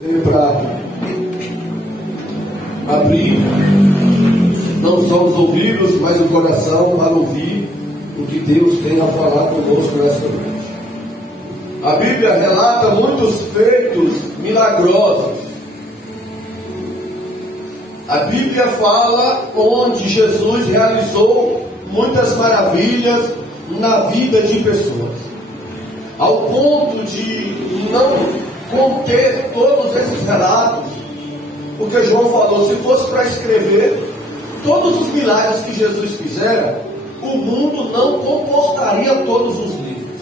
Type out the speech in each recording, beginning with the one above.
Veio para abrir não só os ouvidos, mas o coração para ouvir o que Deus tem a falar conosco nesta noite. A Bíblia relata muitos feitos milagrosos. A Bíblia fala onde Jesus realizou muitas maravilhas na vida de pessoas, ao ponto de não conter todos esses relatos, porque João falou, se fosse para escrever todos os milagres que Jesus fizera, o mundo não comportaria todos os livros.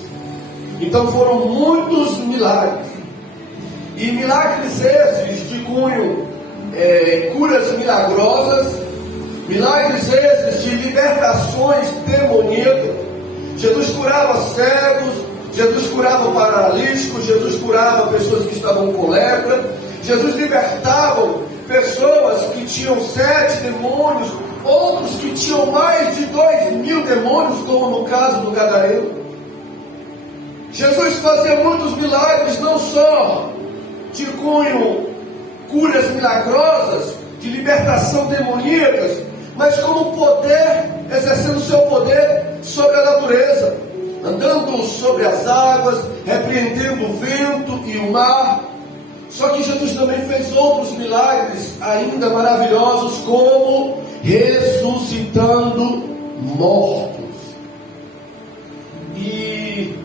Então foram muitos milagres, e milagres esses de cunho curas milagrosas, milagres esses de libertações demoníacas. Jesus curava cegos, Jesus curava paralíticos, Jesus curava pessoas que estavam com lepra, Jesus libertava pessoas que tinham 7 demônios, outros que tinham mais de 2.000 demônios, como no caso do Gadareno. Jesus fazia muitos milagres, não só de cunho curas milagrosas, de libertação demoníacas, mas como poder, exercendo o seu poder sobre a natureza, andando sobre as águas, repreendendo o vento e o mar. Só que Jesus também fez outros milagres ainda maravilhosos, como ressuscitando mortos. E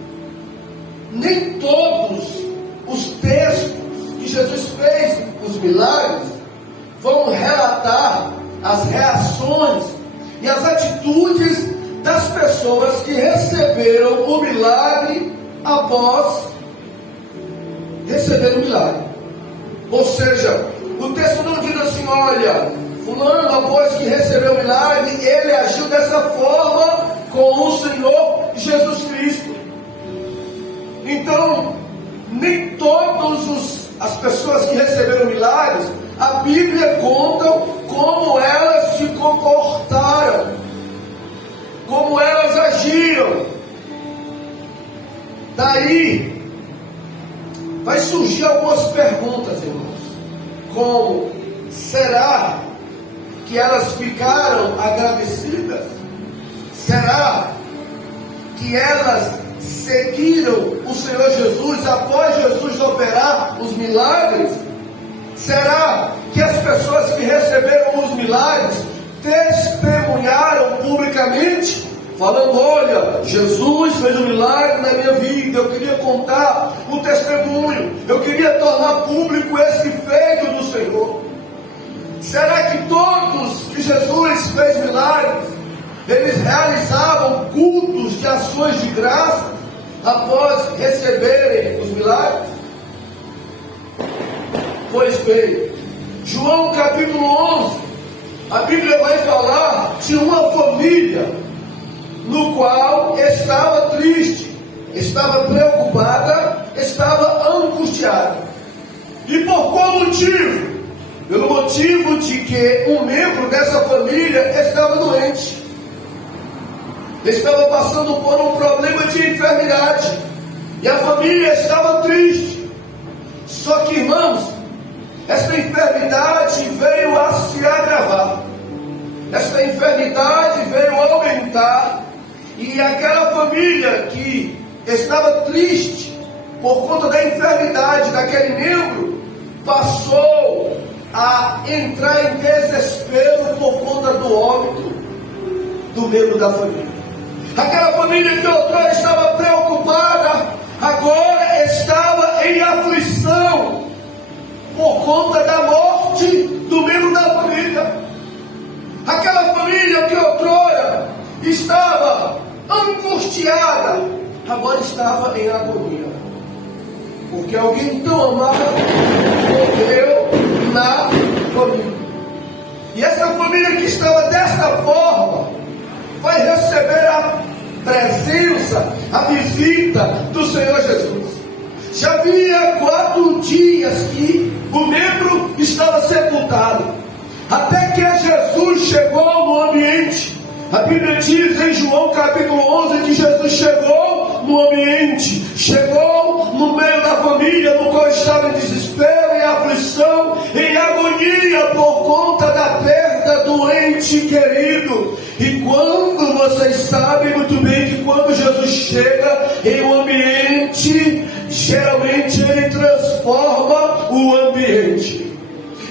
nem todos os textos que Jesus fez, os milagres, vão relatar as reações e as atitudes das pessoas que receberam o milagre após receber o milagre. Ou seja, o texto não diz assim, olha, fulano após que recebeu o milagre, ele agiu dessa forma com o Senhor Jesus Cristo. Então, nem todas as pessoas que receberam milagres, a Bíblia conta como elas se comportaram, como elas agiram. Daí vai surgir algumas perguntas, irmãos, como: será que elas ficaram agradecidas? Será que elas seguiram o Senhor Jesus após Jesus operar os milagres? Será que as pessoas que receberam os milagres testemunharam publicamente, falando, olha, Jesus fez um milagre na minha vida, eu queria contar o testemunho, eu queria tornar público esse feito do Senhor? Será que todos que Jesus fez milagres, eles realizavam cultos de ações de graça após receberem os milagres? Pois bem, João capítulo 11, a Bíblia vai falar de uma família no qual estava triste, estava preocupada, estava angustiada. E por qual motivo? Pelo motivo de que um membro dessa família estava doente, estava passando por um problema de enfermidade, e a família estava triste. Só que, irmãos, esta enfermidade veio a se agravar, esta enfermidade veio a aumentar, e aquela família que estava triste por conta da enfermidade daquele membro, passou a entrar em desespero por conta do óbito do membro da família. Aquela família que outrora estava preocupada, agora estava em aflição por conta da morte do membro da família. Aquela família que outrora estava angustiada, agora estava em agonia, porque alguém tão amado morreu na família. E essa família que estava desta forma vai receber a presença, a visita do Senhor Jesus. Já havia 4 dias que o membro estava sepultado, até que Jesus chegou no ambiente. A Bíblia diz em João capítulo 11 que Jesus chegou no ambiente, chegou no meio da família, no qual estava em desespero, em aflição, em agonia por conta da perda do ente querido. E quando vocês sabem muito bem que quando Jesus chega em um ambiente, geralmente ele transforma o ambiente.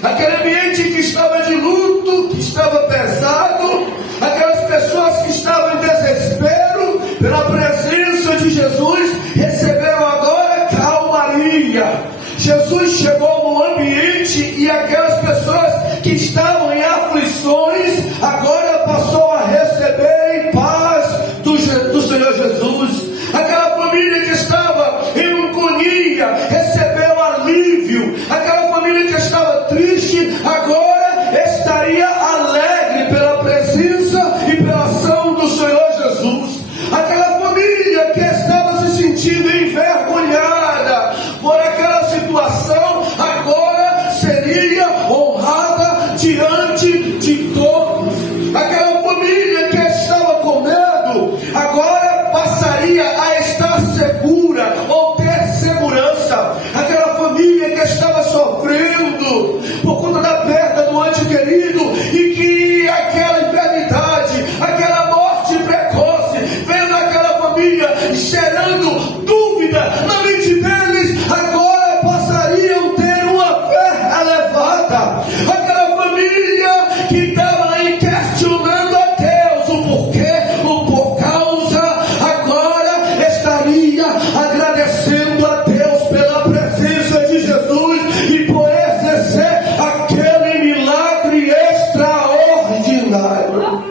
Aquele ambiente que estava de luto, que estava pesado, aquelas pessoas que estavam em desespero pela presença de Jesus, receberam agora calmaria. Jesus chegou no ambiente e aquelas pessoas que estavam em aflições, agora passou a receber paz do Senhor Jesus. Aquela família que estava em agonia, recebeu alívio. Aquela família que estava triste, agora estaria alegre pela presença e pela ação do Senhor Jesus. Aquela família que estava se sentindo envergonhada por aquela situação, agora seria honrada diante de todos. Aquela família que estava com medo, agora passaria a estar segura ou ter segurança. Aquela família que estava sofrendo por conta da perda do ente querido e que aquela enfermidade, aquela morte precoce, vendo aquela família gerando dúvida na mente deles, agora passariam a ter uma fé elevada. Aquela família que estava aí questionando a Deus o porquê, o por causa, agora estaria agradecendo a Deus pela presença de Jesus e por exercer aquele milagre extraordinário.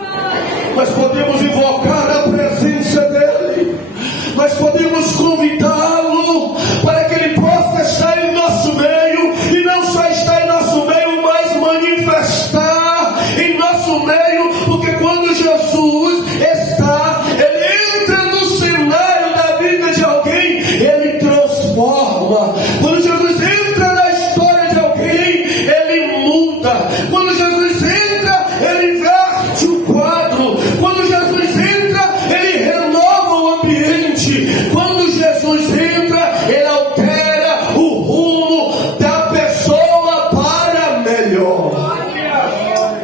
Nós podemos invocar a presença dele, nós podemos convidá-lo para que ele possa estar em nosso meio, e não só estar em nosso meio, mas manifestar em nosso meio, porque quando Jesus está, ele entra no cenário da vida de alguém, ele transforma. Quando Jesus entra na história de alguém, ele muda. Quando Jesus entra, ele inverte o quadro. Quando Jesus entra, ele renova o ambiente. Quando Jesus entra, ele altera o rumo da pessoa para melhor.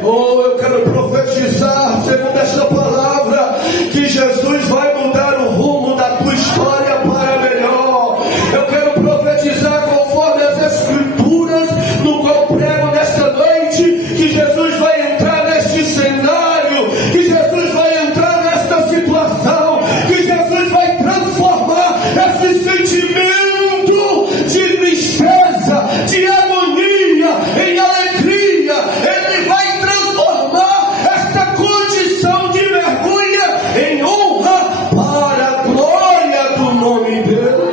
Oh, eu quero profetizar, segundo esta palavra, que Jesus vai mudar o rumo da tua história para melhor. Eu quero profetizar conforme as Escrituras, no qual prego nesta noite, que Jesus vai entrar neste cenário, que Jesus vai entrar nesta situação, que Jesus vai transformar esse sentimento de tristeza, de agonia, em alegria. Ele vai transformar esta condição de vergonha em honra para a glória do nome dele.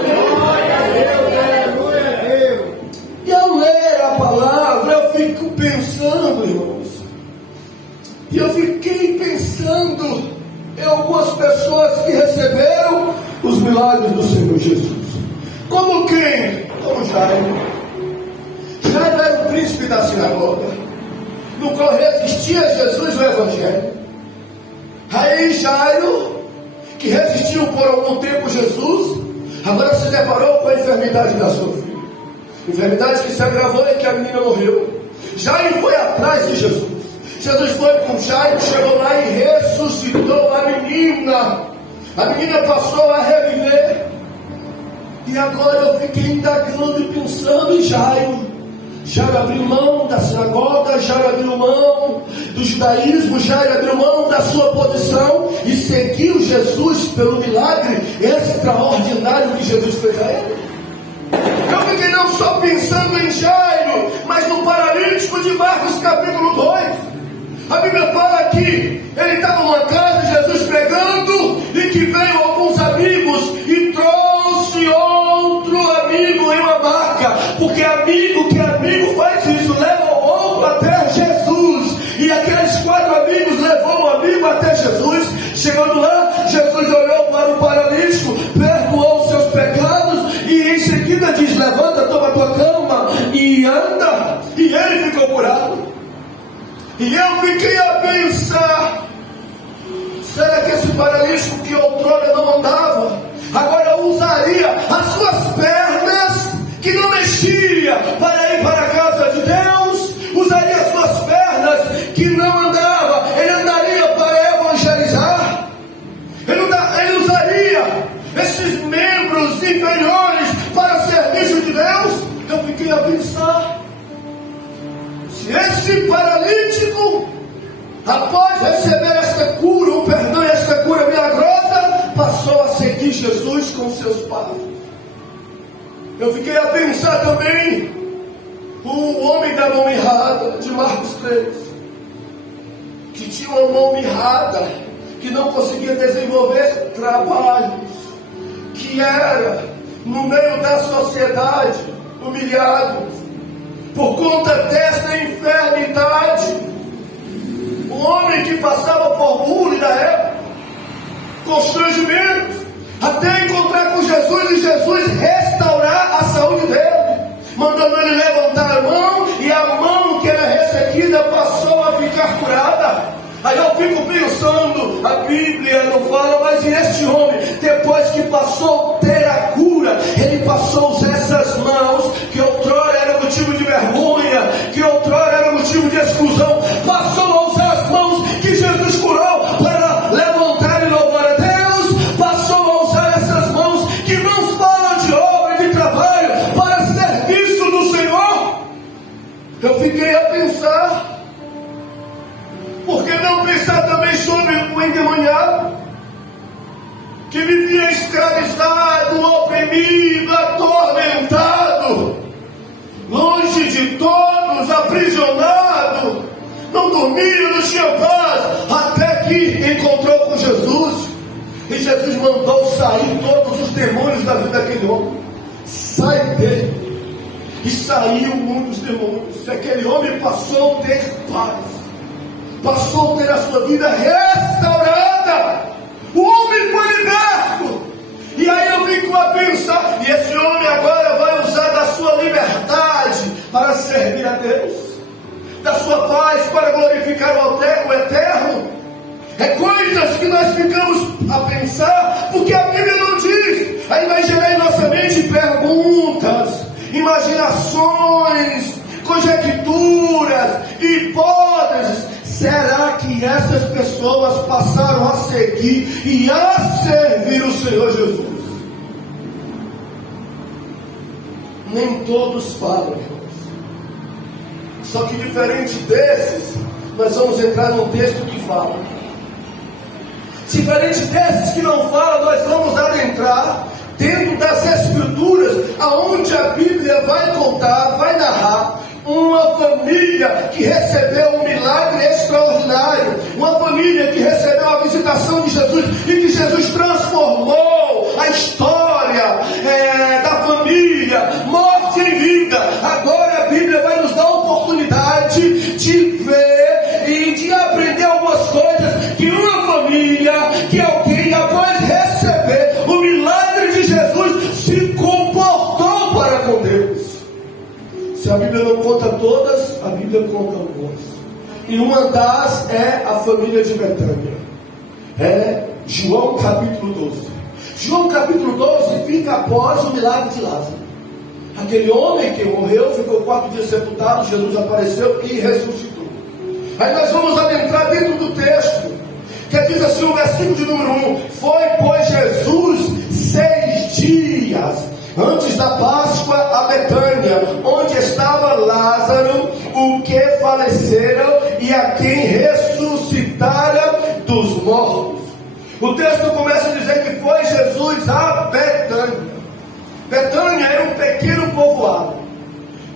E ao ler a palavra, eu fico pensando, irmãos, e eu fiquei pensando em algumas pessoas que receberam os milagres do Senhor Jesus. Como quem? Como Jairo. Jairo era o príncipe da sinagoga, no qual resistia a Jesus no Evangelho. Aí Jairo, que resistiu por algum tempo Jesus, agora se deparou com a enfermidade da sua filha. Enfermidade que se agravou e que a menina morreu. Jairo foi atrás de Jesus. Jesus foi com Jairo, chegou lá e ressuscitou a menina. A menina passou a reviver. E agora eu fiquei indagando e pensando em Jairo. Jairo abriu mão da sinagoga, Jairo abriu mão do judaísmo, Jairo abriu mão da sua posição e seguiu Jesus pelo milagre extraordinário que Jesus fez a ele. Eu fiquei não só pensando em Jairo, mas no paralítico de Marcos capítulo 2. A Bíblia fala que ele estava numa casa, Jesus pregando, e que veio alguns amigos e trouxe outro amigo em uma barca, porque amigo que amigo faz isso, leva o outro até Jesus. E aqueles 4 amigos levou um amigo até Jesus. Chegando lá, Jesus olhou para o paralítico, perdoou os seus pecados e em seguida diz: levanta, toma tua cama e anda. E ele ficou curado. E eu fiquei a pensar: será que esse paralítico que outrora não andava, agora usaria as suas pernas que não mexia para ir para pensar, se esse paralítico, após receber esta cura, o perdão e esta cura milagrosa, passou a seguir Jesus com seus passos. Eu fiquei a pensar também, o homem da mão mirrada, de Marcos 3, que tinha uma mão mirrada, que não conseguia desenvolver trabalhos, que era, no meio da sociedade, humilhado, por conta desta enfermidade. Um homem que passava por bullying na época, constrangimentos, até encontrar com Jesus e Jesus restaurar a saúde dele, mandando ele levantar a mão, e a mão que era ressequida passou a ficar curada. Aí eu fico pensando, a Bíblia não fala, mas este homem, depois que passou a ter a cura, ele passou a usar essas mãos, que outrora era motivo de vergonha, que outrora era motivo de exclusão, passou a usar as mãos que Jesus curou para levantar e louvar a Deus, passou a usar essas mãos que não falam de obra e de trabalho, para serviço do Senhor. Eu fiquei a pensar, por que não pensar também sobre o endemoniado, que vivia escravizado, oprimido, atormentado, longe de todos, aprisionado, não dormia, não tinha paz, até que encontrou com Jesus, e Jesus mandou sair todos os demônios da vida daquele homem. Sai dele. E saiu muitos demônios. Aquele homem passou a ter paz, passou a ter a sua vida restaurada. O homem foi liberto. E aí eu fico a pensar, e esse homem agora vai usar da sua liberdade para servir a Deus, da sua paz para glorificar o Eterno. É coisas que nós ficamos a pensar, porque a Bíblia não diz. Aí vai gerar em nossa mente perguntas, imaginações, conjecturas, hipóteses. Será que essas pessoas passaram a seguir e a servir o Senhor Jesus? Nem todos falam, irmãos. Só que diferente desses, nós vamos entrar num texto que fala. Diferente desses que não falam, nós vamos adentrar dentro das Escrituras, aonde a Bíblia vai contar, vai narrar uma família que recebeu um milagre extraordinário, uma família que recebeu a visitação de Jesus e que Jesus transformou a história da família, morte em vida. Agora a Bíblia vai nos dar a oportunidade de ver e de aprender algumas coisas que uma família, que alguém após receber o milagre de Jesus se comportou para com Deus. Se a Bíblia não conta todas, a Bíblia conta algumas. E uma das é a família de Betânia. É João capítulo 12. João capítulo 12 fica após o milagre de Lázaro. Aquele homem que morreu, ficou 4 dias sepultado, Jesus apareceu e ressuscitou. Aí nós vamos adentrar dentro do texto, que diz assim, o versículo de número 1. Foi, pois, Jesus 6 dias antes da Páscoa a Betânia, onde estava Lázaro, o que falecera e a quem ressuscitara dos mortos. O texto começa a dizer que foi Jesus a Betânia. Betânia era um pequeno povoado,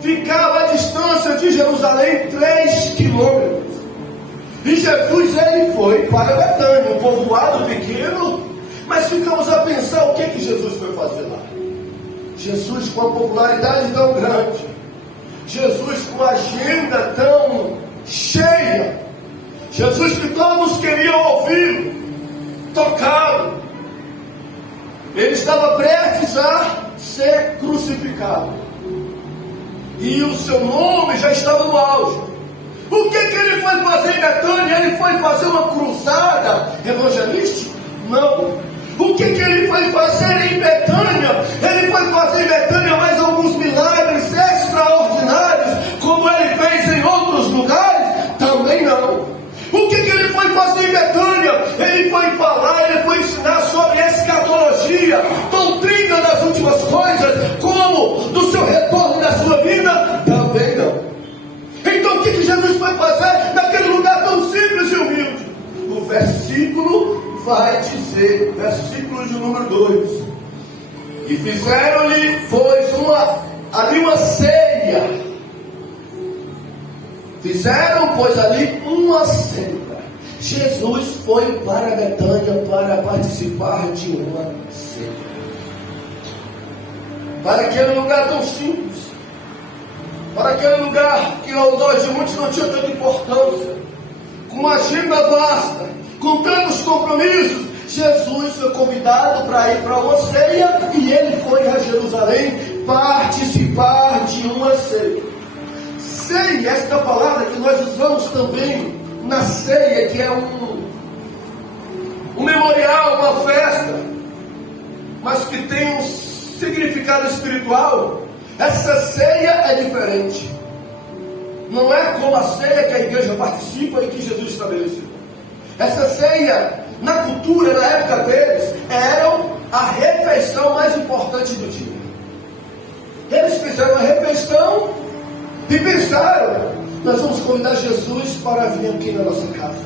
ficava à distância de Jerusalém 3 quilômetros. E Jesus ele foi para Betânia, um povoado pequeno, mas ficamos a pensar o que Jesus foi fazer lá. Jesus com uma popularidade tão grande, Jesus com uma agenda tão cheia, Jesus que todos queriam ouvir, tocá-lo. Ele estava prestes a ser crucificado, e o seu nome já estava no auge. O que ele foi fazer em Betânia? Ele foi fazer uma cruzada evangelística? Não. O que ele foi fazer em Betânia? Ele foi fazer em Betânia mais alguns milagres extraordinários, como ele fez em outros lugares? Também não. O que ele foi fazer em Betânia? Ele foi falar, ele foi ensinar sobre escatologia, doutrina das últimas coisas, como do seu retorno da sua vida? versículo de número 2. E fizeram-lhe, pois, uma ceia. Fizeram, pois, ali uma ceia. Jesus foi para Betânia para participar de uma ceia. Para aquele lugar tão simples, para aquele lugar que aos olhos de muitos não tinha tanta importância, com uma agenda vasta, com tantos compromissos, Jesus foi convidado para ir para uma ceia e ele foi a Jerusalém participar de uma ceia. Ceia, esta palavra que nós usamos também na ceia, que é um memorial, uma festa, mas que tem um significado espiritual. Essa ceia é diferente. Não é como a ceia que a igreja participa e que Jesus estabeleceu. Essa ceia, na cultura, na época deles, era a refeição mais importante do dia. Eles fizeram a refeição e pensaram: nós vamos convidar Jesus para vir aqui na nossa casa,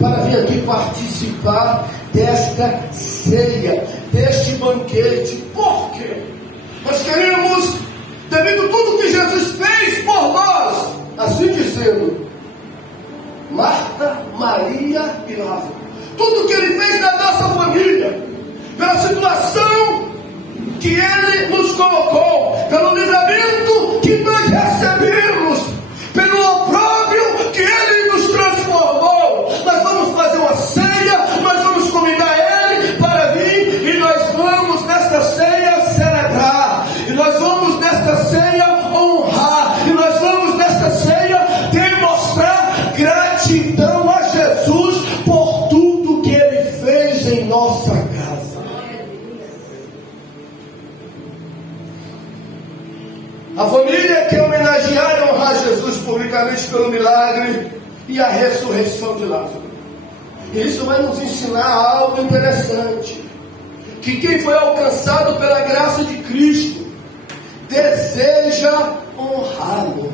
para vir aqui participar desta ceia, deste banquete. Por quê? Nós queremos, devido a tudo que Jesus fez por nós, assim dizendo, Marta, Maria e Lázaro, tudo que ele fez na nossa família, pela situação que ele nos colocou, pelo livramento que nós recebemos, pelo opróbrio que ele nos transformou, nós vamos fazer uma ceia, nós vamos convidar ele para vir, e nós vamos nesta ceia celebrar, e nós vamos nesta ceia honrar, e nós vamos nesta ceia demonstrar gratidão a Jesus por tudo que ele fez em nossa casa. A família quer homenagear e honrar Jesus publicamente pelo milagre e a ressurreição de Lázaro. Isso vai nos ensinar algo interessante: que quem foi alcançado pela graça de Cristo deseja honrá-lo.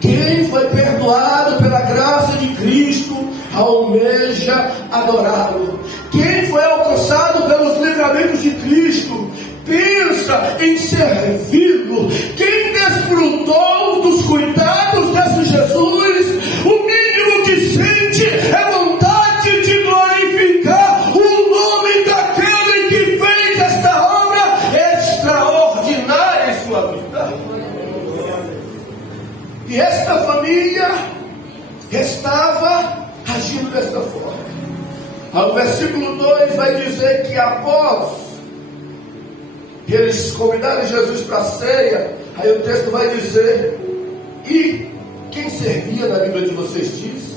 Quem foi perdoado pela graça de Cristo almeja adorá-lo. Quem foi alcançado pelos livramentos de Cristo pensa em servi-lo. Quem desfrutou dos cuidados desse Jesus, o mínimo que sente é vontade de glorificar o nome daquele que fez esta obra extraordinária em sua vida. E esta família estava agindo desta forma. O versículo 2 vai dizer que após eles convidaram Jesus para a ceia, aí o texto vai dizer: e quem servia, na Bíblia de vocês diz,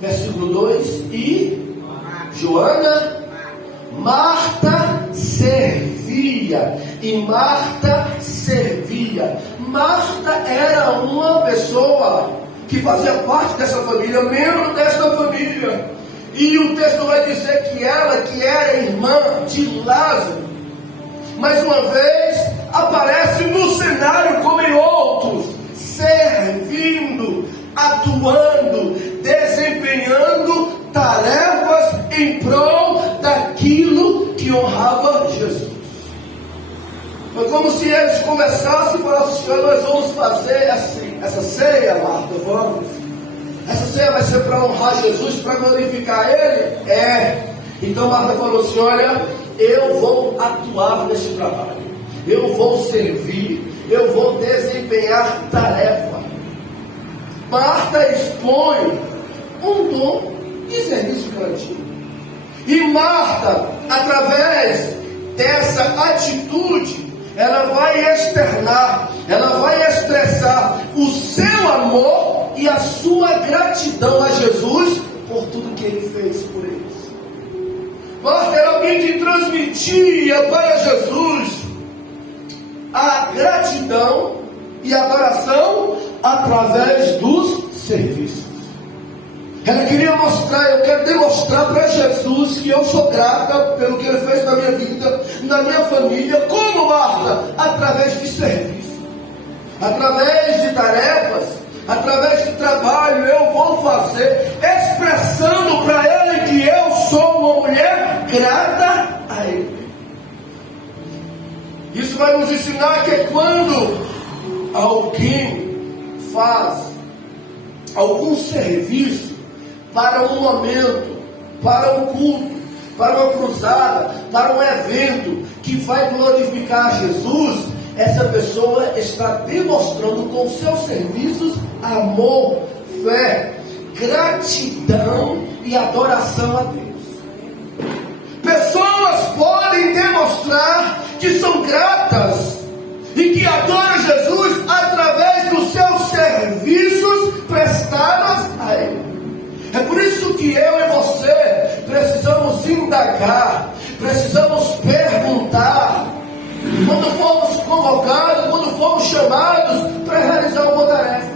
versículo 2, e Joana, Marta servia, e Marta servia. Marta era uma pessoa que fazia parte dessa família, membro dessa família. E o texto vai dizer que ela, que era irmã de Lázaro, mais uma vez aparece no cenário como em outros, servindo, atuando, desempenhando tarefas em prol daquilo que honrava Jesus. Foi como se eles conversassem e falassem: Senhor, nós vamos fazer assim, essa ceia, Marta, vamos. Essa ceia vai ser para honrar Jesus, para glorificar Ele? É. Então Marta falou assim: olha, eu vou atuar nesse trabalho, eu vou servir, eu vou desempenhar tarefa. Marta expõe um dom de serviço que ela tinha. E Marta, através dessa atitude, ela vai externar, ela vai expressar o seu amor e a sua gratidão a Jesus por tudo que Ele fez por eles. Marta era alguém que transmitia para Jesus a gratidão e adoração através dos serviços. Ela queria mostrar: eu quero demonstrar para Jesus que eu sou grata pelo que Ele fez na minha vida, na minha família. Como, Marta? Através de serviço, através de tarefas, através de trabalho. Eu vou fazer, expressando para Ele que eu sou uma mulher vai nos ensinar que quando alguém faz algum serviço para um momento, para um culto, para uma cruzada, para um evento que vai glorificar Jesus, essa pessoa está demonstrando com seus serviços amor, fé, gratidão e adoração a Deus. Pessoas podem demonstrar que são gratas e que adoram Jesus através dos seus serviços prestados a Ele. É por isso que eu e você precisamos indagar, precisamos perguntar, quando fomos convocados, quando fomos chamados para realizar uma tarefa.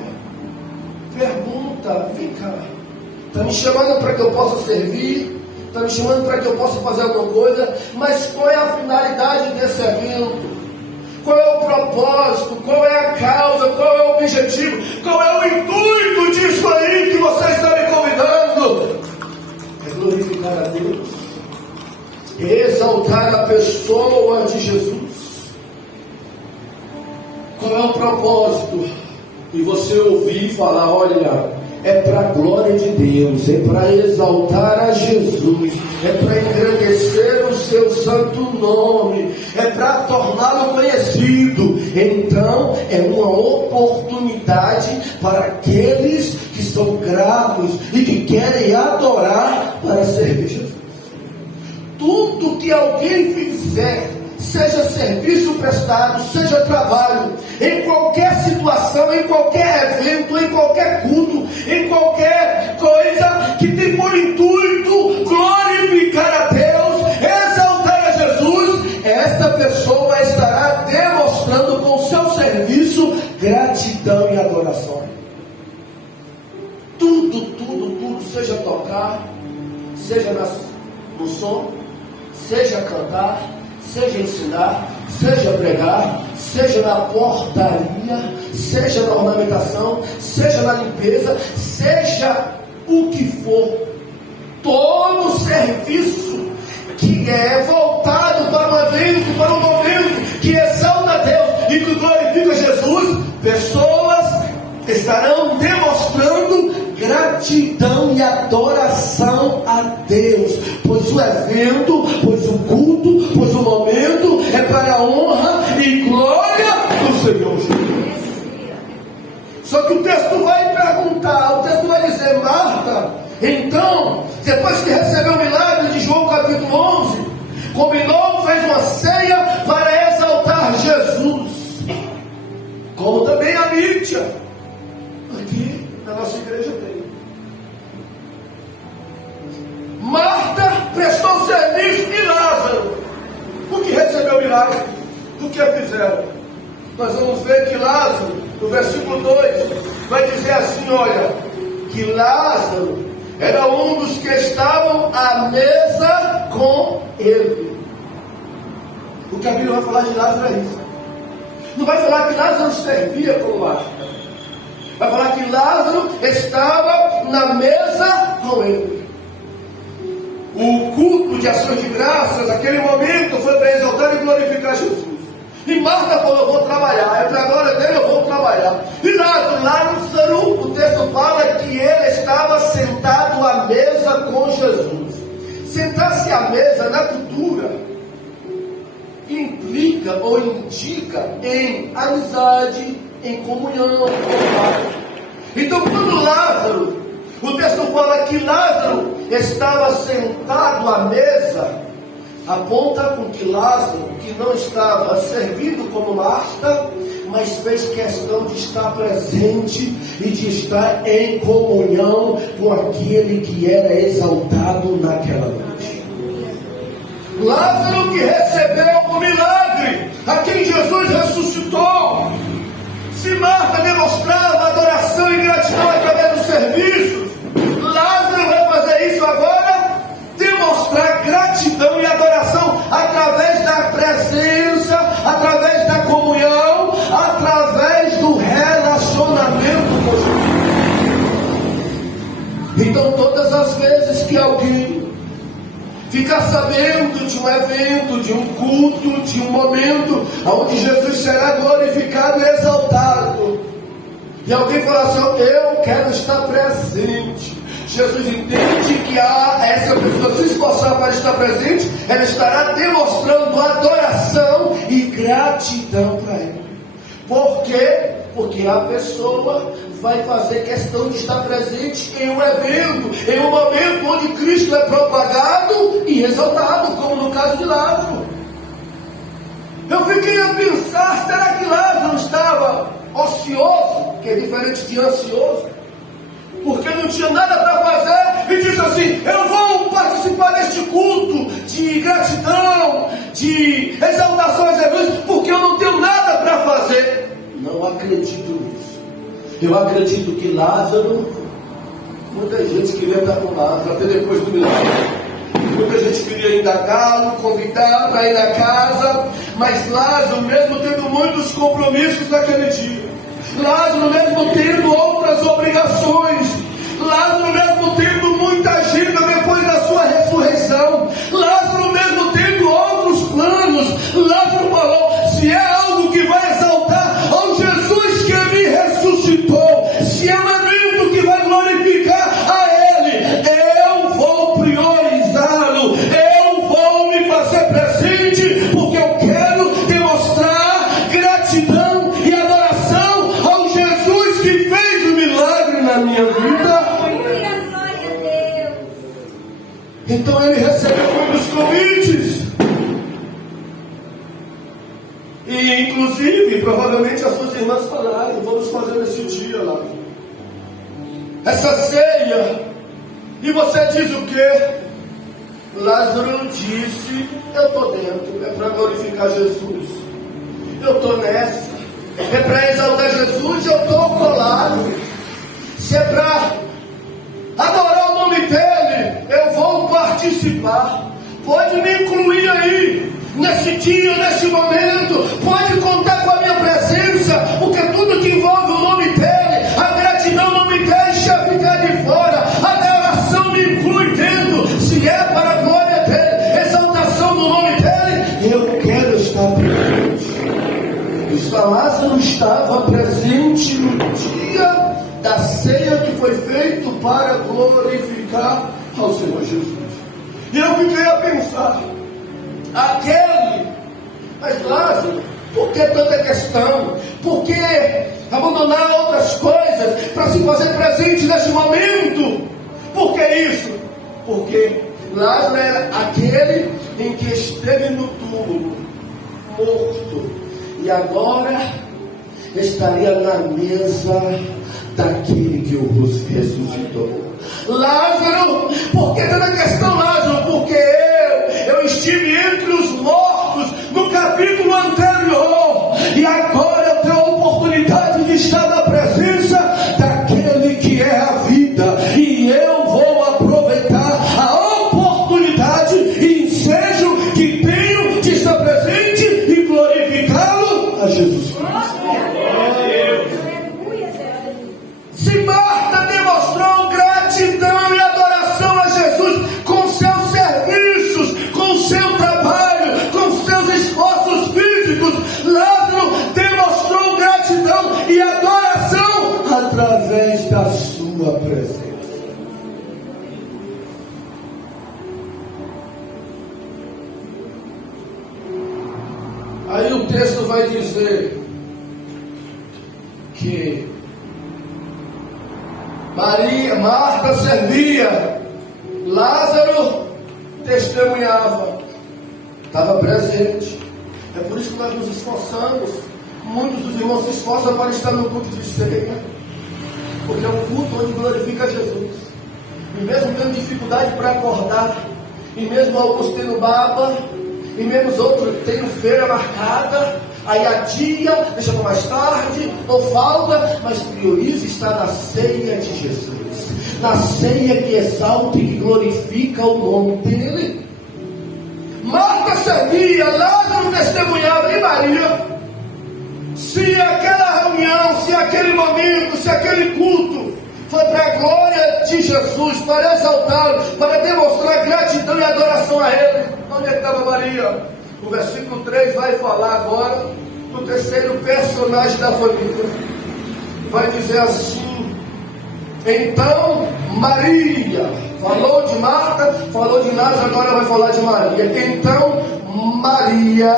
Pergunta, vem cá, está me chamando para que eu possa servir? Está me chamando para que eu possa fazer alguma coisa? Mas qual é a finalidade desse evento? Qual é o propósito? Qual é a causa? Qual é o objetivo? Qual é o intuito disso aí que você está me convidando? É glorificar a Deus, exaltar a pessoa de Jesus. Qual é o propósito? E você ouvir falar, olha, é para a glória de Deus, é para exaltar a Jesus, é para engrandecer o seu santo nome, é para torná-lo conhecido. Então é uma oportunidade para aqueles que são gratos e que querem adorar para servir Jesus. Tudo que alguém fizer, seja serviço prestado, seja trabalho, em qualquer situação, em qualquer evento, em qualquer culto, em qualquer coisa que tem por intuito glorificar a Deus, exaltar a Jesus, esta pessoa estará demonstrando com seu serviço gratidão e adoração. Tudo, seja tocar, seja no som, seja cantar, seja ensinar, seja pregar, seja na portaria, seja na ornamentação, seja na limpeza, seja o que for, todo serviço que é voltado para um evento, para um momento que exalta a Deus e que glorifica Jesus, pessoas estarão demonstrando gratidão e adoração a Deus, pois o evento, pois o culto, pois o momento é para a honra e glória do Senhor Jesus. Só que o texto vai perguntar, o texto vai dizer, Marta, então, depois que recebeu o milagre de João capítulo 11, combinou, fez uma ceia para exaltar Jesus, como também a Mítia, aqui na nossa igreja tem. Marta prestou serviço e Lázaro, o que recebeu o milagre, do que fizeram. Nós vamos ver que Lázaro, no versículo 2, vai dizer assim, olha, que Lázaro era um dos que estavam à mesa com ele. O que a Bíblia vai falar de Lázaro é isso. Não vai falar que Lázaro servia como Marta. Vai falar que Lázaro estava na mesa com ele. O culto de ações de graças, aquele momento, foi para exaltar e glorificar Jesus. E Marta falou, eu vou trabalhar, é para a glória dele, eu vou trabalhar. E Lázaro, o texto fala que ele estava sentado à mesa com Jesus. Sentar-se à mesa na cultura implica ou indica em amizade, em comunhão, com paz. Então quando Lázaro, o texto fala que Lázaro estava sentado à mesa, aponta com que Lázaro, que não estava servindo como Marta, mas fez questão de estar presente e de estar em comunhão com aquele que era exaltado naquela noite. Lázaro que recebeu o milagre, a quem Jesus ressuscitou. Se Marta demonstrava adoração e gratidão através dos serviços, Lázaro vai fazer isso agora, demonstrar gratidão e adoração através da presença, através da comunhão, através do relacionamento com Jesus. Então todas as vezes que alguém ficar sabendo de um evento, de um culto, de um momento onde Jesus será glorificado e exaltado. E alguém fala assim: eu quero estar presente. Jesus entende que essa pessoa se esforçar para estar presente, ela estará demonstrando adoração e gratidão para Ele. Por quê? Porque a pessoa vai fazer questão de estar presente em um evento, em um momento onde Cristo é propagado e exaltado, como no caso de Lázaro. Eu fiquei a pensar: será que Lázaro estava ocioso, que é diferente de ansioso, porque não tinha nada para fazer, e disse assim: eu vou participar deste culto de gratidão, de exaltação a Jesus, porque eu não tenho nada para fazer? Não acredito nisso. Eu acredito que Lázaro, muita gente queria estar com Lázaro até depois do milagre. Muita gente queria indagá-lo, convidar para ir na casa, mas Lázaro, mesmo tendo muitos compromissos naquele dia, Lázaro mesmo tendo outras obrigações, Lázaro mesmo tendo muita agenda depois da sua ressurreição, Lázaro mesmo tendo outros planos, Lázaro falou: se é algo que vai exaltar ao Jesus que me ressuscitou, se é um evento que vai glorificar a Ele, eu vou priorizá-lo, eu vou me fazer presente, porque eu quero demonstrar gratidão e adoração ao Jesus que fez o milagre na minha vida. Então ele recebeu muitos convites, e inclusive, provavelmente as suas irmãs falaram: vamos fazer nesse dia lá essa ceia. E você diz o quê? Lázaro disse: eu estou dentro, é para glorificar Jesus, eu estou nessa, é para exaltar Jesus, eu estou colado. Se é para adorar o nome dele, eu vou participar. Pode me incluir aí, nesse dia, nesse momento, pode contar com a minha presença, porque tudo que envolve o nome dele, a gratidão não me deixa ficar de fora, a adoração me inclui dentro. Se é para a glória dele, exaltação do nome dele, eu quero estar presente. E Lázaro estava presente no dia da ceia que foi feito para glorificar ao Senhor Jesus. E eu fiquei a pensar: mas Lázaro, por que tanta questão? Por que abandonar outras coisas para se fazer presente nesse momento? Por que isso? Porque Lázaro era aquele em que esteve no túmulo, morto, e agora estaria na mesa daquele que o ressuscitou. Lázaro, por que toda questão, Lázaro? Porque eu estive entre os mortos no capítulo anterior, e agora eu tenho a oportunidade de estar na presença daquele que é a vida, e eu vou aproveitar a oportunidade e ensejo que tenho de estar presente e glorificá-lo a Jesus Cristo. Se Marta demonstrou gratidão e adoração a Jesus com seus serviços, com seu trabalho, com seus esforços físicos, Lázaro demonstrou gratidão e adoração através da sua presença. Aí o texto vai dizer que Marta servia, Lázaro testemunhava, estava presente. É por isso que nós nos esforçamos. Muitos dos irmãos se esforçam para estar no culto de ceia, porque é um culto onde glorifica Jesus. E mesmo tendo dificuldade para acordar, e mesmo alguns tendo baba, e mesmo outros tendo feira marcada, aí adia, deixa para mais tarde, ou falta, mas prioriza estar na ceia de Jesus, na ceia que exalta e que glorifica o nome dele. Marta servia, Lázaro testemunhava, e Maria, se aquela reunião, se aquele momento, se aquele culto foi para a glória de Jesus, para exaltá-lo, para demonstrar gratidão e adoração a Ele. Onde é que estava Maria? O versículo 3 vai falar agora do terceiro personagem da família. Vai dizer assim: então Maria, falou de Marta, falou de Lázaro, agora vai falar de Maria. Então Maria,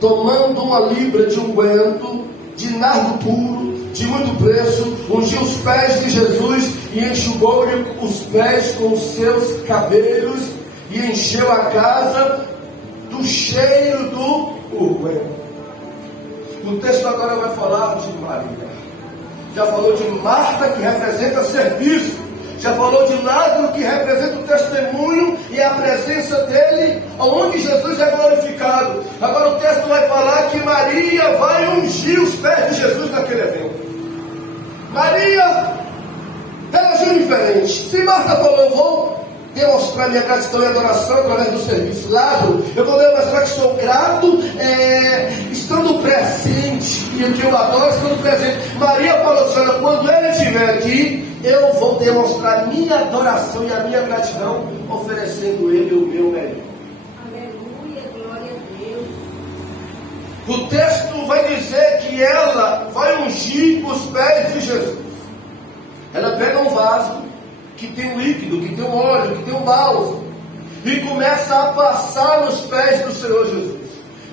tomando uma libra de unguento de nardo puro, de muito preço, ungiu os pés de Jesus e enxugou-lhe os pés com os seus cabelos e encheu a casa do cheiro do unguento. O texto agora vai falar de Maria. Já falou de Marta, que representa serviço. Já falou de Lázaro, que representa o testemunho e a presença dele, onde Jesus é glorificado. Agora o texto vai falar que Maria vai ungir os pés de Jesus naquele evento. Maria, ela agiu diferente. Se Marta falou, eu vou demonstrar minha gratidão e adoração através do serviço. Lázaro, eu vou demonstrar que sou grato, estando presente, e que eu adoro estando presente. Maria falou assim: olha, quando ele estiver aqui, eu vou demonstrar minha adoração e a minha gratidão, oferecendo ele o meu melhor. Aleluia, glória a Deus. O texto vai dizer que ela vai ungir os pés de Jesus. Ela pega um vaso que tem um líquido, que tem um óleo, que tem um bálsamo, e começa a passar nos pés do Senhor Jesus.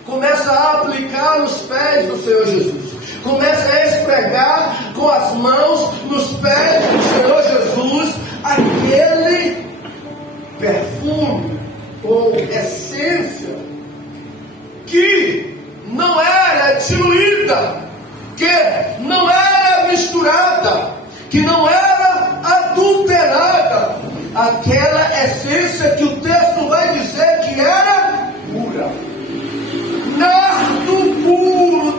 Começa a aplicar nos pés do Senhor Jesus. Começa a esfregar com as mãos nos pés do Senhor Jesus aquele perfume ou essência que não era diluída, que não era misturada, que não era adulterada. Aquela essência que o texto vai dizer que era pura. Nardo puro,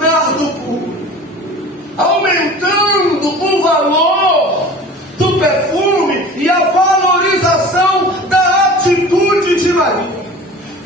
aumentando o valor do perfume e a valorização da atitude de Maria.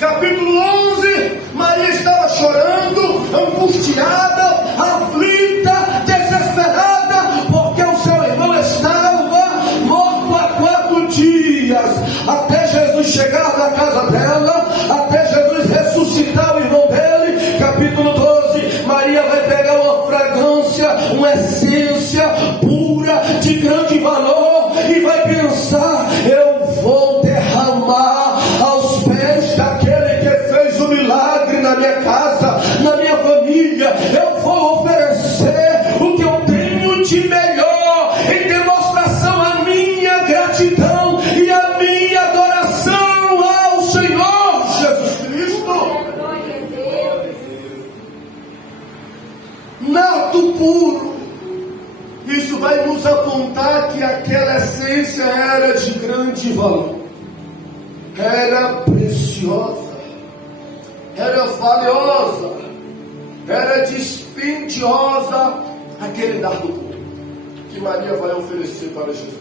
Capítulo 11, Maria estava chorando, angustiada, aflita, desesperada, porque o seu irmão estava morto há 4 dias, até Jesus chegar na casa dela, até Jesus ressuscitar o irmão dele. Capítulo 12, Maria vai pegar uma fragrância, uma essência pura, de grande valor, e vai pensar: eu vou derramar aos pés daquele que fez o milagre na minha casa, na minha família. Eu vou oferecer o que eu tenho de melhor, em demonstração à minha gratidão e à minha adoração ao Senhor Jesus Cristo. Glória a Deus. Nardo puro. Isso vai nos apontar que aquela essência era de grande valor, era preciosa, era valiosa, era dispendiosa, aquele nardo puro que Maria vai oferecer para Jesus.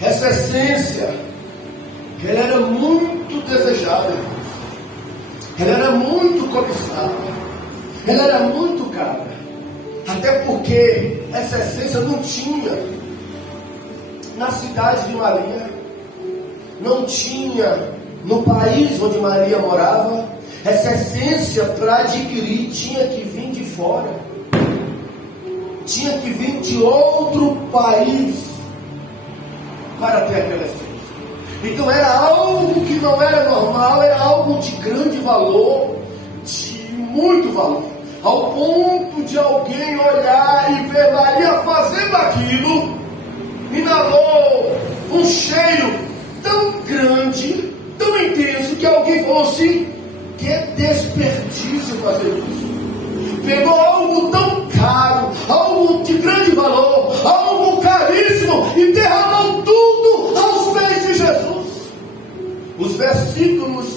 Essa essência, ela era muito desejada, ela era muito cobiçada, ela era muito cara. Até porque essa essência não tinha na cidade de Maria, não tinha no país onde Maria morava. Essa essência, para adquirir, tinha que vir de fora, tinha que vir de outro país para ter aquela essência. Então era algo que não era normal, era algo de grande valor, de muito valor, ao ponto de alguém olhar e ver Maria fazendo aquilo, inalou um cheiro tão grande, tão intenso, que alguém falou assim: que desperdício fazer isso. Pegou algo tão caro, algo de grande valor, algo caríssimo, e derramou tudo aos pés de Jesus. Os versículos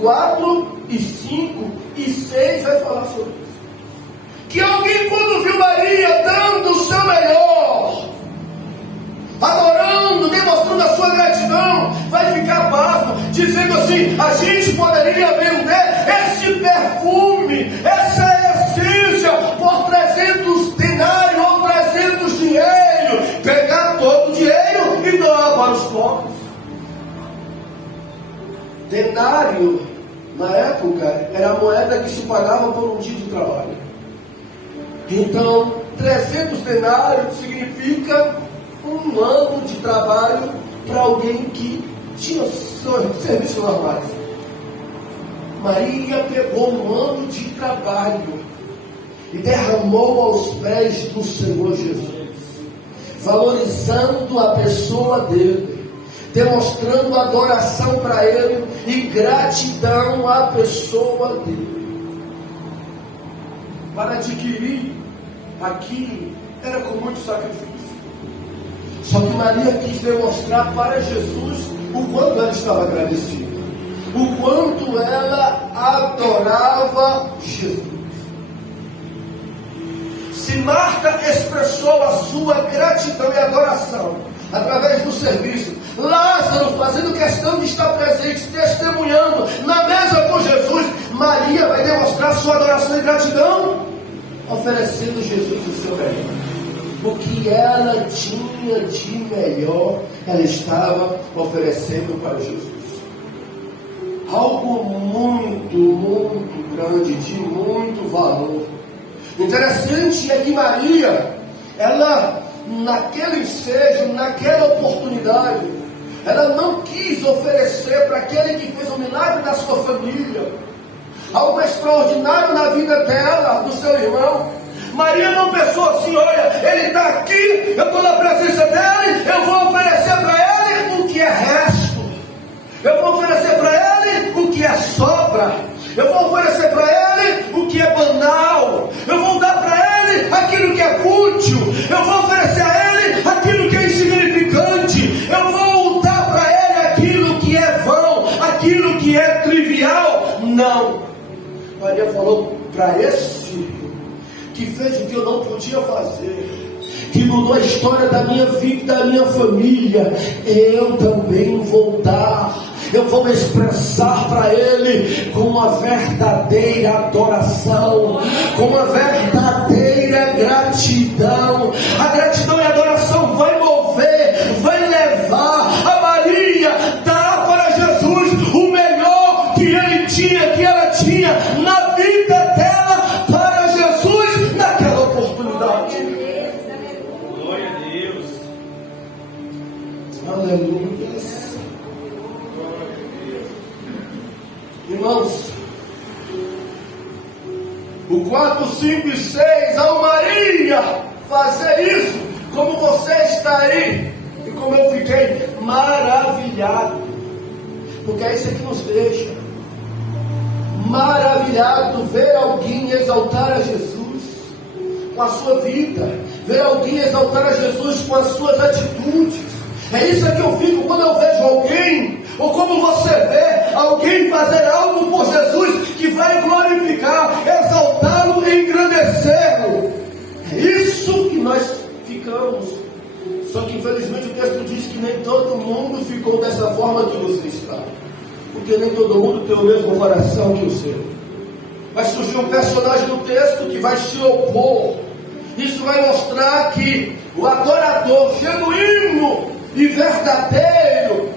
4 e 5 e 6 vai falar sobre isso. Que alguém, quando viu Maria dando o seu melhor, adorando, demonstrando a sua gratidão, vai ficar pasmo, dizendo assim: a gente poderia vender esse perfume, essa essência por 300 denário, na época, era a moeda que se pagava por um dia de trabalho. Então, 300 denários significa um ano de trabalho para alguém que tinha serviços normais. Maria pegou um ano de trabalho e derramou aos pés do Senhor Jesus, valorizando a pessoa dele, demonstrando adoração para ele e gratidão à pessoa dele. Para adquirir aqui era com muito sacrifício. Só que Maria quis demonstrar para Jesus o quanto ela estava agradecida, o quanto ela adorava Jesus. Se Marta expressou a sua gratidão e adoração através do serviço, Lázaro fazendo questão de estar presente, testemunhando na mesa com Jesus, Maria vai demonstrar sua adoração e gratidão, oferecendo Jesus o seu melhor. O que ela tinha de melhor, ela estava oferecendo para Jesus. Algo muito, muito grande, de muito valor. Interessante é que Maria, ela, naquele ensejo, naquela oportunidade, ela não quis oferecer para aquele que fez um milagre na sua família, algo extraordinário na vida dela, do seu irmão. Maria não pensou assim: olha, ele está aqui, eu estou na presença dele, eu vou oferecer para ele o que é resto, eu vou oferecer para ele o que é sobra, eu vou oferecer para ele o que é banal, eu vou dar para ele aquilo que é fútil, eu vou oferecer a ele aquilo que é insignificante, eu vou dar para ele aquilo que é vão, aquilo que é trivial. Não, Maria falou: para esse que fez o que eu não podia fazer, que mudou a história da minha vida e da minha família, eu também vou dar. Eu vou me expressar para Ele com uma verdadeira adoração, com uma verdadeira gratidão. A gratidão e a adoração vai mover, vai levar a Maria dar para Jesus o melhor que ele tinha, que ela tinha na vida dela, para Jesus naquela oportunidade. Glória a Deus. Aleluia. Irmãos, o 4, 5 e 6, ao Maria fazer isso, como você está aí, e como eu fiquei maravilhado, porque é isso que nos deixa maravilhado, ver alguém exaltar a Jesus com a sua vida, ver alguém exaltar a Jesus com as suas atitudes. É isso que eu fico quando eu vejo alguém, ou como você vê alguém fazer algo por Jesus que vai glorificar, exaltá-lo e engrandecê-lo. É isso que nós ficamos. Só que infelizmente o texto diz que nem todo mundo ficou dessa forma que você está, porque nem todo mundo tem o mesmo coração que o seu. Vai surgir um personagem no texto que vai se opor. Isso vai mostrar que o adorador genuíno e verdadeiro,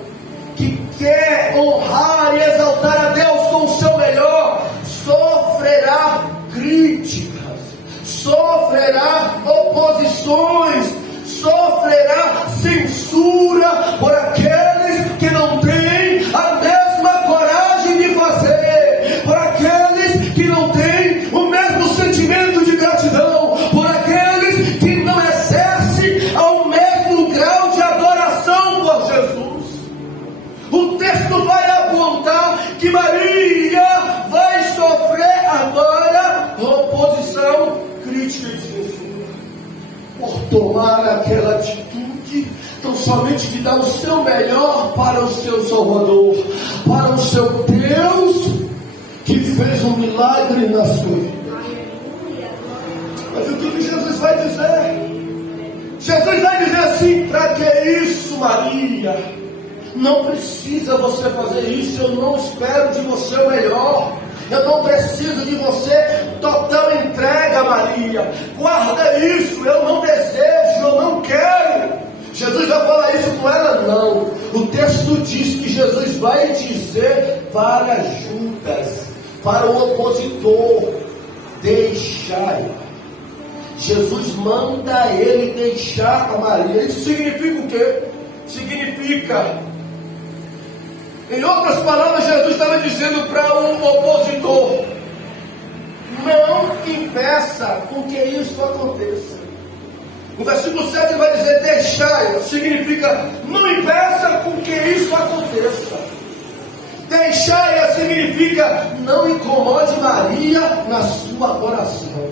que quer honrar e exaltar a Deus com o seu melhor, sofrerá críticas, sofrerá oposições, sofrerá censura por aqueles que não têm a mesma coragem de fazer, por aqueles que não têm o mesmo sentimento de gratidão, por aqueles que não exercem ao mesmo grau de adoração por Jesus. O texto vai apontar que Maria vai sofrer agora oposição, crítica e censura, por tomar aquela atitude tão somente de dar o seu melhor para o seu Salvador, para o seu Deus que fez um milagre na sua vida. Mas o que Jesus vai dizer? Jesus vai dizer assim: para que isso, Maria? Não precisa você fazer isso. Eu não espero de você o melhor. Eu não preciso de você total entrega, Maria. Guarda isso. Eu não desejo, eu não quero. Jesus vai falar isso com ela? Não. O texto diz que Jesus vai dizer para Judas, para o opositor: deixai. Jesus manda ele deixar a Maria. Isso significa o quê? Significa, em outras palavras, Jesus estava dizendo para um opositor: não impeça com que isso aconteça. No versículo 7 ele vai dizer: deixai, significa não impeça com que isso aconteça. Deixai significa não incomode Maria na sua oração.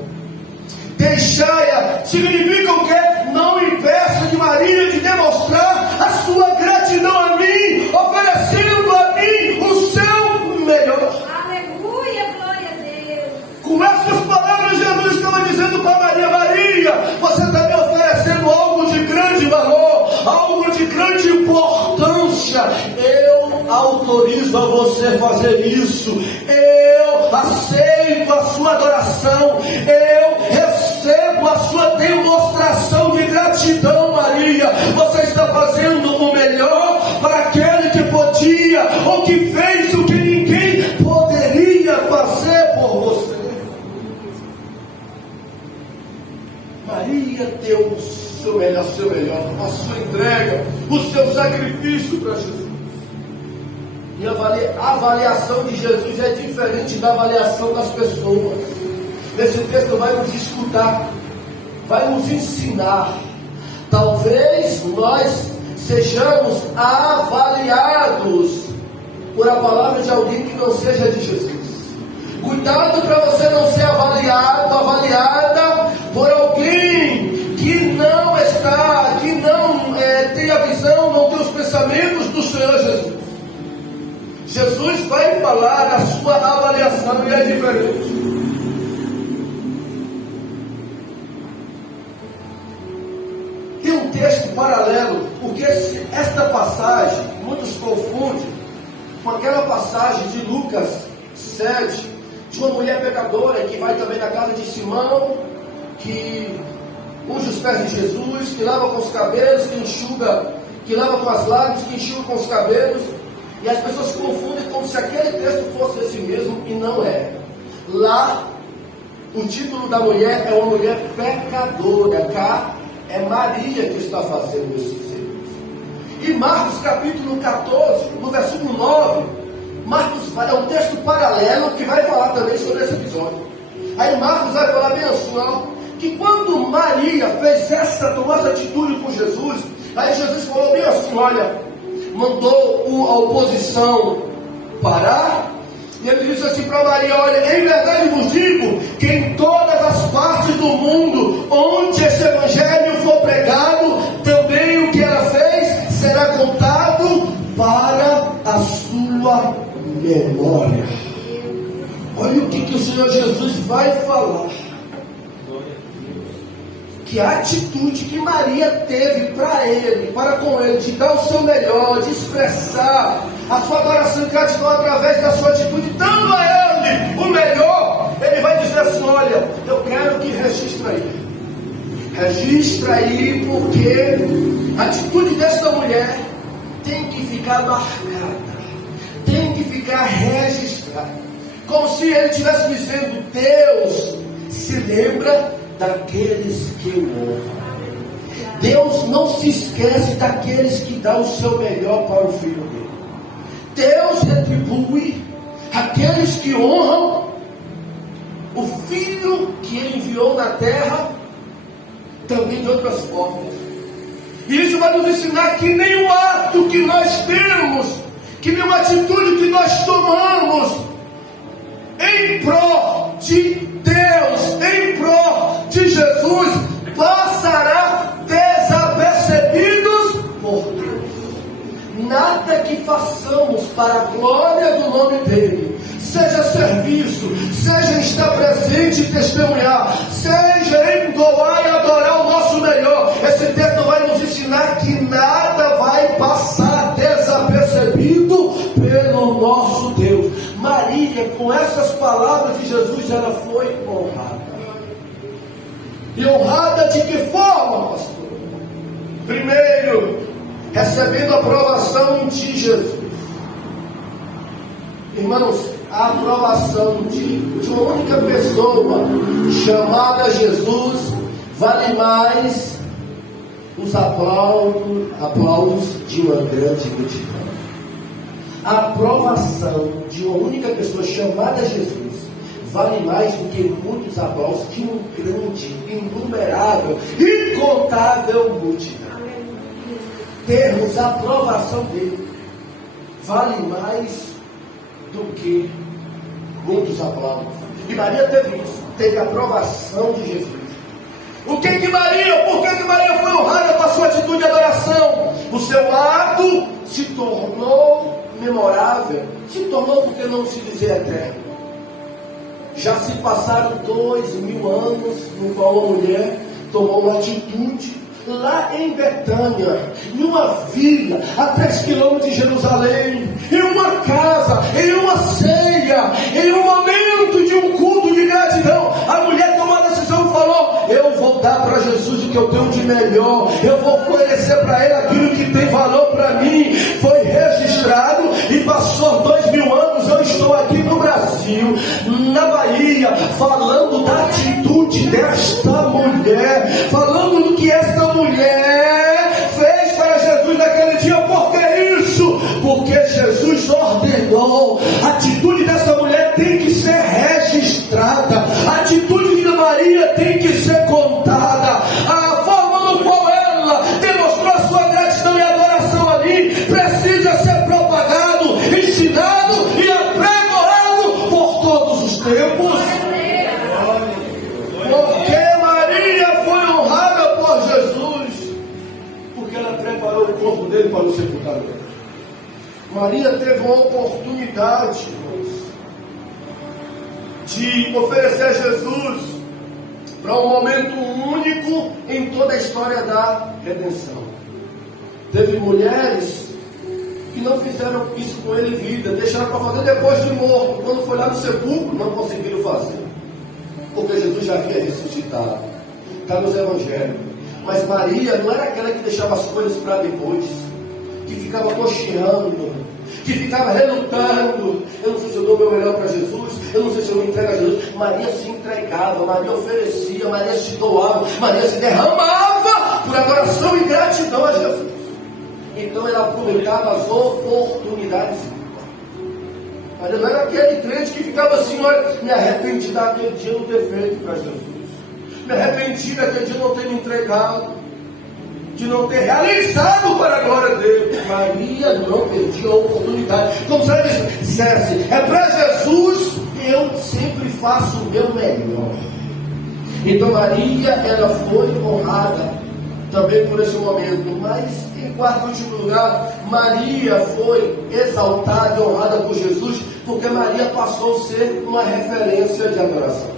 Deixai significa o quê? Não impeça de Maria de demonstrar a sua gratidão a mim, oferecendo a mim o seu melhor. Aleluia, glória a Deus. Com essas palavras, Jesus estava dizendo para Maria: Maria, você está me oferecendo algo de grande valor, algo de grande importância. Eu autorizo a você fazer isso. Eu aceito a sua adoração. Eu recebo a sua demonstração de gratidão, Maria. Você está fazendo o melhor para aquele que podia, ou que fez o que ninguém poderia fazer por você. Maria deu o seu melhor, a sua entrega, o seu sacrifício para Jesus. E a avaliação de Jesus é diferente da avaliação das pessoas. Esse texto vai nos escutar, vai nos ensinar. Talvez nós sejamos avaliados por a palavra de alguém que não seja de Jesus. Cuidado para você não ser avaliado, avaliada por alguém que não está, que não tem a visão, não tem os pensamentos do Senhor Jesus. Jesus vai falar a sua avaliação e é diferente. Tem um texto paralelo, porque esta passagem, muitos confundem com aquela passagem de Lucas 7, de uma mulher pecadora que vai também na casa de Simão, que unge os pés de Jesus, que lava com os cabelos, que enxuga, que lava com as lágrimas, que enxuga com os cabelos. E as pessoas se confundem como se aquele texto fosse esse mesmo, e não é. Lá, o título da mulher é uma mulher pecadora. Cá é Maria que está fazendo esses erros. E Marcos capítulo 14, no versículo 9, Marcos é um texto paralelo que vai falar também sobre esse episódio. Aí Marcos vai falar bem assim, ó, que quando Maria tomou essa atitude com Jesus, aí Jesus falou bem assim: olha, mandou a oposição parar, e ele disse assim para Maria: olha, em verdade vos digo que em todas as partes do mundo onde esse evangelho for pregado, também o que ela fez será contado para a sua memória. Olha o que o Senhor Jesus vai falar. Que a atitude que Maria teve para com ele, de dar o seu melhor, de expressar a sua adoração e gratidão através da sua atitude, dando a ele o melhor, ele vai dizer assim: olha, eu quero que registra aí, porque a atitude desta mulher tem que ficar marcada, tem que ficar registrada, como se ele estivesse dizendo: Deus se lembra daqueles que o honram. Deus não se esquece daqueles que dão o seu melhor para o filho dele. Deus retribui aqueles que honram o filho que ele enviou na terra, também de outras formas. E isso vai nos ensinar que nenhum ato que nós temos, que nenhuma atitude que nós tomamos em prol de Deus, em prol de Jesus, passará desapercebidos por Deus. Nada que façamos para a glória do nome dele, seja serviço, seja estar presente e testemunhar, seja em doar e adorar o nosso melhor, esse texto vai nos ensinar que nada vai passar desapercebido pelo nosso Deus. Maria, com essas palavras de Jesus, ela foi honrada. E honrada de que forma, pastor? Primeiro, recebendo a aprovação de Jesus. Irmãos, a aprovação de uma única pessoa chamada Jesus vale mais os aplausos de uma grande multidão. A aprovação de uma única pessoa chamada Jesus vale mais do que muitos aplausos de um grande, inumerável, incontável multidão. Termos a aprovação dele vale mais do que muitos aplausos. E Maria teve isso, teve a aprovação de Jesus. Por que Maria foi honrada com a sua atitude de adoração? O seu ato se tornou memorável. Se tornou, porque não se dizer eterno. Já se passaram 2000 anos no qual a mulher tomou uma atitude lá em Betânia, em uma vila a 3 quilômetros de Jerusalém, em uma casa, em uma ceia, em um momento de um culto de gratidão. A mulher tomou a decisão e falou: eu vou dar para Jesus o que eu tenho de melhor, eu vou oferecer para ele aquilo que tem valor para mim. Foi registrado e passou 2000 anos. Eu estou aqui no Brasil, na Bahia, falando da atitude desta mulher, falando do que esta mulher fez para Jesus naquele dia. Por que isso? Porque Jesus ordenou. A atitude dessa mulher tem que ser registrada, a atitude de Maria tem que ser contada. A forma no qual ela demonstrou a sua gratidão e adoração ali precisa ser propagado, ensinado e aprimorado por todos os tempos. Porque Maria foi honrada por Jesus, porque ela preparou o corpo dele para o sepultamento. Maria teve uma oportunidade, irmãos, de oferecer Jesus para um momento único em toda a história da redenção. Teve mulheres que não fizeram isso com ele em vida, deixaram para fazer depois de morto. Quando foi lá no sepulcro, não conseguiram fazer, porque Jesus já havia ressuscitado. Está nos evangelhos. Mas Maria não era aquela que deixava as coisas para depois, que ficava cocheando, que ficava relutando. Eu não sei se eu dou meu melhor para Jesus, eu não sei se eu me entrego a Jesus. Maria se entregava, Maria oferecia, Maria se doava, Maria se derramava por adoração e gratidão a Jesus. Então ela aproveitava as oportunidades. Maria não era aquele crente que ficava assim: olha, me arrependi daquele dia não ter feito para Jesus, me arrependi daquele dia não ter me entregado, de não ter realizado para a glória dele. Maria não perdia a oportunidade. Como se ela dissesse: é para Jesus, eu sempre faço o meu melhor. Então Maria, ela foi honrada também por esse momento. Mas em quarto e último lugar, Maria foi exaltada e honrada por Jesus, porque Maria passou a ser uma referência de adoração.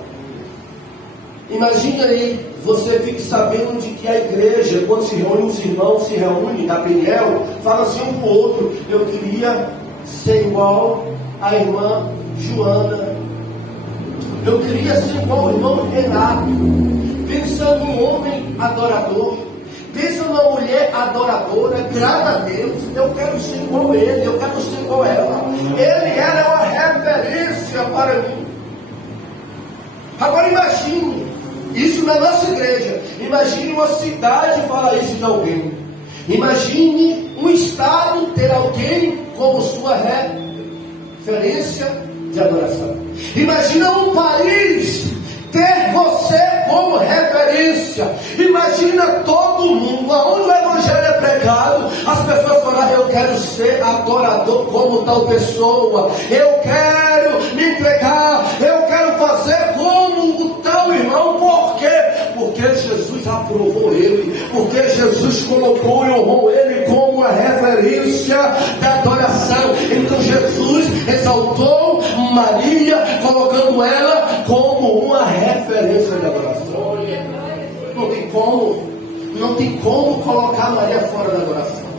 Imagine aí, você fique sabendo de que a igreja, quando se reúne, os irmãos se reúnem na Peniel, fala assim um para o outro: eu queria ser igual à irmã Joana, eu queria ser igual ao irmão Renato. Pensa num homem adorador, pensa numa mulher adoradora, grata a Deus. Eu quero ser igual a ele, eu quero ser igual a ela. Ele era uma referência para mim. Agora imagine isso na nossa igreja. Imagine uma cidade falar isso de alguém. Imagine um estado ter alguém como sua referência de adoração. Imagina um país ter você como referência. Imagina todo mundo, aonde o evangelho é pregado, as pessoas falam: eu quero ser adorador como tal pessoa, eu quero me entregar, eu quero fazer como o tal irmão. Por quê? Porque Jesus aprovou ele, porque Jesus colocou e honrou ele como a referência da adoração. Então Jesus exaltou Maria, colocando ela como uma referência de adoração. Não tem como colocar Maria fora da adoração.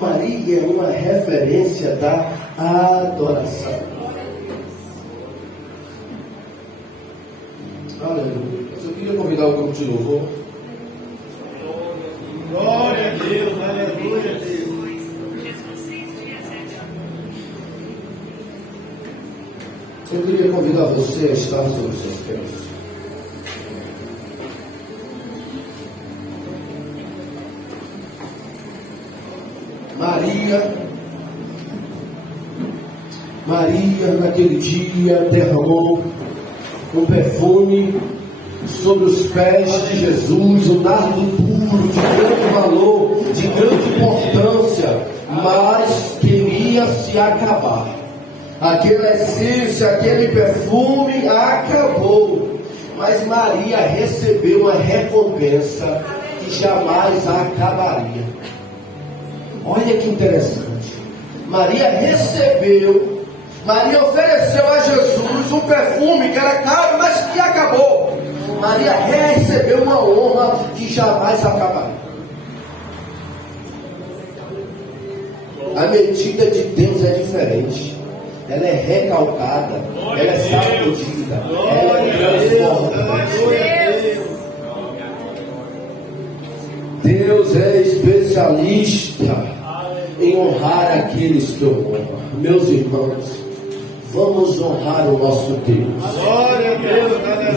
Maria é uma referência da adoração. Aleluia. Eu queria convidar o grupo de louvor. Glória. Eu queria convidar você a estar sobre os seus pés. Maria, naquele dia, derramou um perfume sobre os pés de Jesus, um nardo puro, de grande valor, de grande importância, mas queria se acabar. Aquela essência, aquele perfume acabou, mas Maria recebeu uma recompensa que jamais acabaria. Olha que interessante. Maria ofereceu a Jesus um perfume que era caro, mas que acabou. Maria recebeu uma honra que jamais acabaria. A medida de Deus é diferente. Ela é recalcada, ela é sacudida, ela é transformada. Deus é especialista em honrar aqueles que o honram. Meus irmãos, vamos honrar o nosso Deus. Glória a Deus.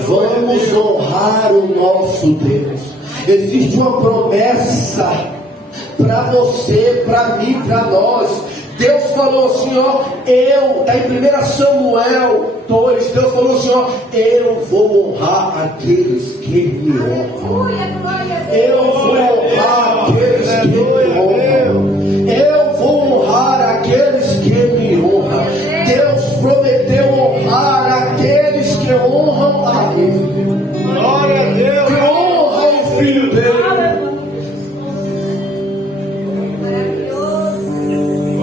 Vamos honrar o nosso Deus. Existe uma promessa para você, para mim, para nós. Deus falou assim, ó, está em 1 Samuel 2, Deus falou assim, ó, eu vou honrar aqueles que me honram. Aleluia, glória a